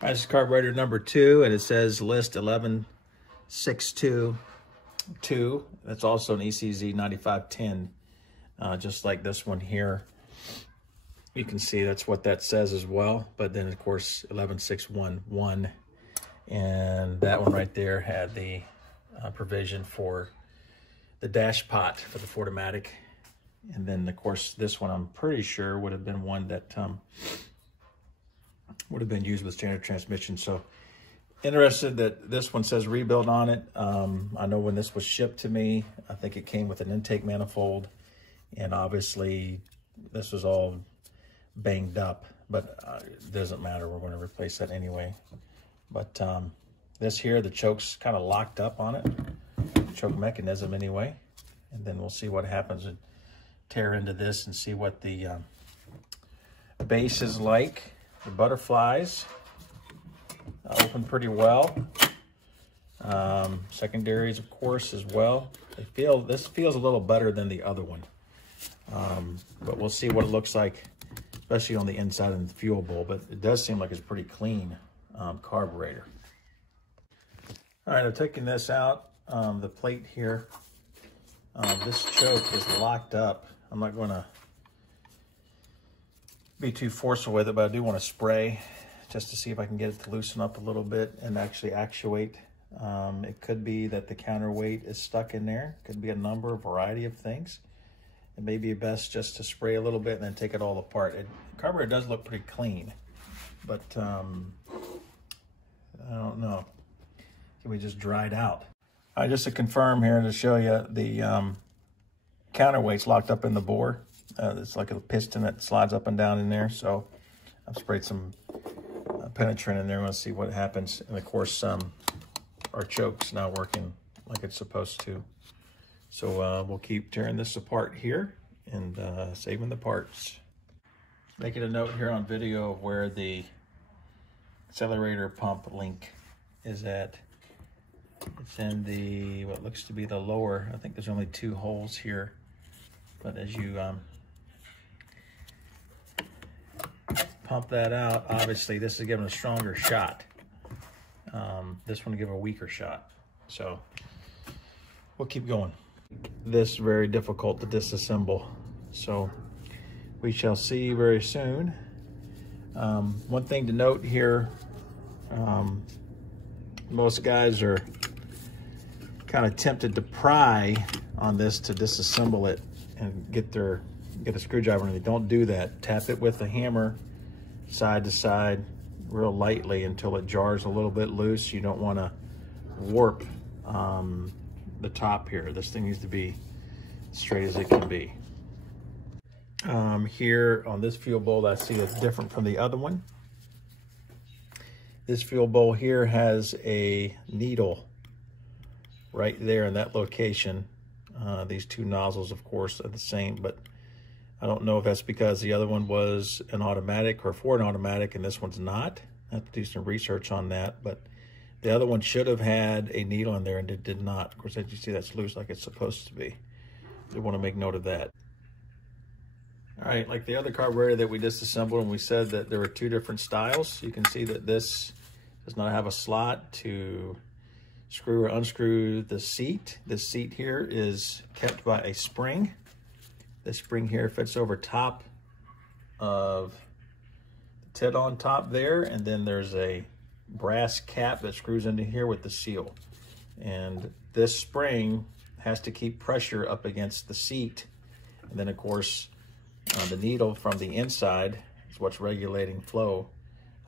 This is carburetor number 2, and it says list 11622. That's also an ECZ 9510, just like this one here. You can see that's what that says as well. But then, of course, 11611. And that one right there had the provision for the dash pot for the Fordomatic. And then, of course, this one I'm pretty sure would have been one that would have been used with standard transmission. So interested that this one says rebuild on it. I know when this was shipped to me, I think it came with an intake manifold, and obviously this was all banged up, but it doesn't matter. We're going to replace that anyway. But this here, the choke's kind of locked up on it, the choke mechanism anyway, and then we'll see what happens and tear into this and see what the base is like. The butterflies open pretty well. Secondaries, of course, as well. This feels a little better than the other one, but we'll see what it looks like, especially on the inside of the fuel bowl. But it does seem like it's pretty clean carburetor. All right, I'm taking this out. The plate here. This choke is locked up. I'm not going to be too forceful with it, but I do want to spray just to see if I can get it to loosen up a little bit and actually actuate. It could be that the counterweight is stuck in there. It could be a variety of things. It may be best just to spray a little bit and then take it all apart. The carburetor does look pretty clean, but I don't know. Can we just dry it out? All right, just to confirm here, to show you, the counterweight's locked up in the bore. It's like a piston that slides up and down in there. So I've sprayed some penetrant in there. Let's see what happens. And of course, our choke's now working like it's supposed to. So we'll keep tearing this apart here and saving the parts. Making a note here on video of where the accelerator pump link is at. It's in the, what looks to be the lower. I think there's only 2 holes here. But as you pump that out, obviously this is giving a stronger shot. This one will give a weaker shot. So we'll keep going. This is very difficult to disassemble. So we shall see very soon. One thing to note here, most guys are kind of tempted to pry on this to disassemble it and get a screwdriver, and they don't do that. Tap it with a hammer side to side real lightly until it jars a little bit loose. You don't want to warp the top here. This thing needs to be straight as it can be. Here on this fuel bowl, I see it's different from the other one. This fuel bowl here has a needle right there in that location. These 2 nozzles, of course, are the same, but I don't know if that's because the other one was an automatic or for an automatic and this one's not. I have to do some research on that, but the other one should have had a needle in there and it did not. Of course, as you see, that's loose like it's supposed to be. You want to make note of that. All right, like the other carburetor that we disassembled, and we said that there were 2 different styles. You can see that this does not have a slot to screw or unscrew the seat. This seat here is kept by a spring. This spring here fits over top of the tit on top there, and then there's a brass cap that screws into here with the seal. And this spring has to keep pressure up against the seat. And then, of course, the needle from the inside is what's regulating flow.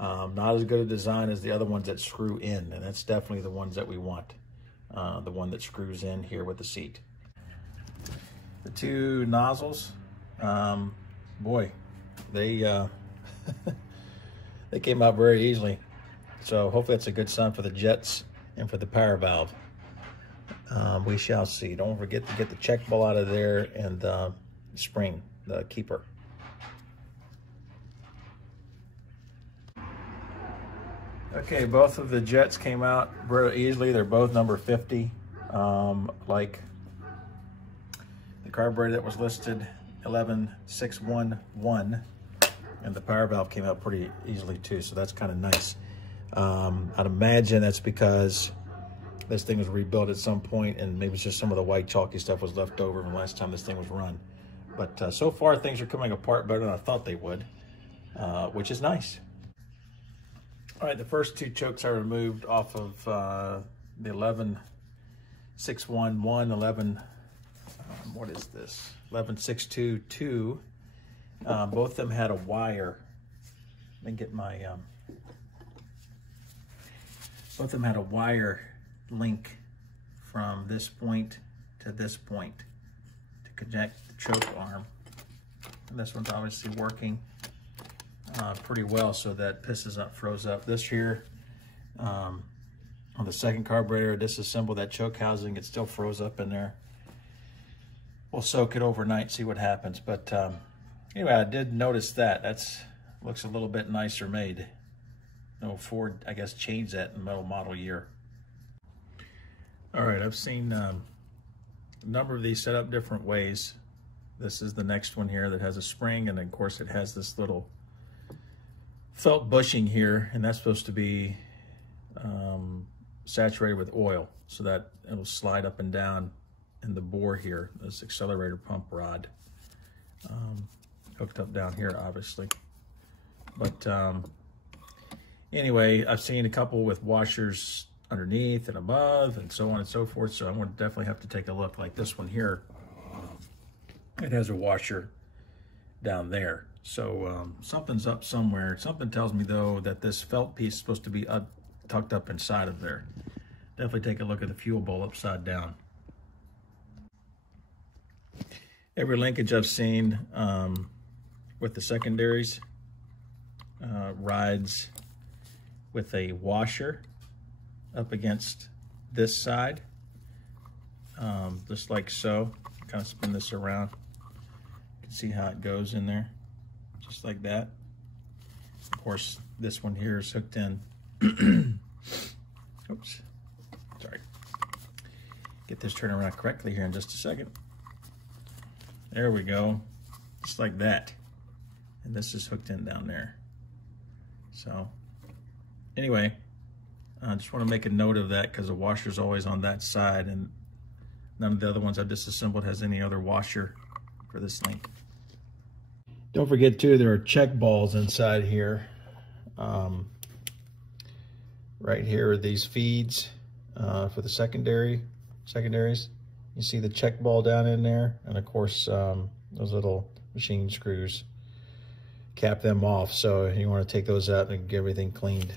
Not as good a design as the other ones that screw in, and that's definitely the ones that we want. The one that screws in here with the seat. The 2 nozzles, boy, they they came out very easily. So hopefully that's a good sign for the jets and for the power valve. We shall see. Don't forget to get the check ball out of there and the spring, the keeper. Okay, both of the jets came out very easily. They're both number 50. Like the carburetor that was listed 11611, and the power valve came out pretty easily too, so that's kind of nice. I'd imagine that's because this thing was rebuilt at some point, and maybe it's just some of the white chalky stuff was left over from the last time this thing was run. But so far, things are coming apart better than I thought they would, which is nice. All right, the first two chokes I removed off of the 11.611, 11, what is this? 11.622. Both of them had a wire. Let me get my, both of them had a wire link from this point to this point to connect the choke arm. And this one's obviously working pretty well, so that pisses up, froze up. This here, on the second carburetor, disassemble that choke housing, it still froze up in there. We'll soak it overnight, see what happens. But anyway, I did notice that. That's looks a little bit nicer made. No, Ford, I guess, changed that in the middle model year. All right, I've seen a number of these set up different ways. This is the next one here that has a spring, and of course it has this little felt bushing here, and that's supposed to be saturated with oil so that it'll slide up and down in the bore here, this accelerator pump rod. Hooked up down here, obviously. But anyway, I've seen a couple with washers underneath and above and so on and so forth, so I'm going to definitely have to take a look. Like this one here, it has a washer down there. So something's up somewhere. Something tells me, though, that this felt piece is supposed to be tucked up inside of there. Definitely take a look at the fuel bowl upside down. Every linkage I've seen with the secondaries rides with a washer up against this side, just like so. Kind of spin this around. You can see how it goes in there, just like that. Of course, this one here is hooked in. Oops, sorry. Get this turned around correctly here in just a second. There we go, just like that. And this is hooked in down there. So anyway, I just want to make a note of that because the washer's always on that side, and none of the other ones I've disassembled has any other washer for this link. Don't forget too, there are check balls inside here. Right here are these feeds for the secondaries. You see the check ball down in there, and of course those little machine screws cap them off, so you want to take those out and get everything cleaned.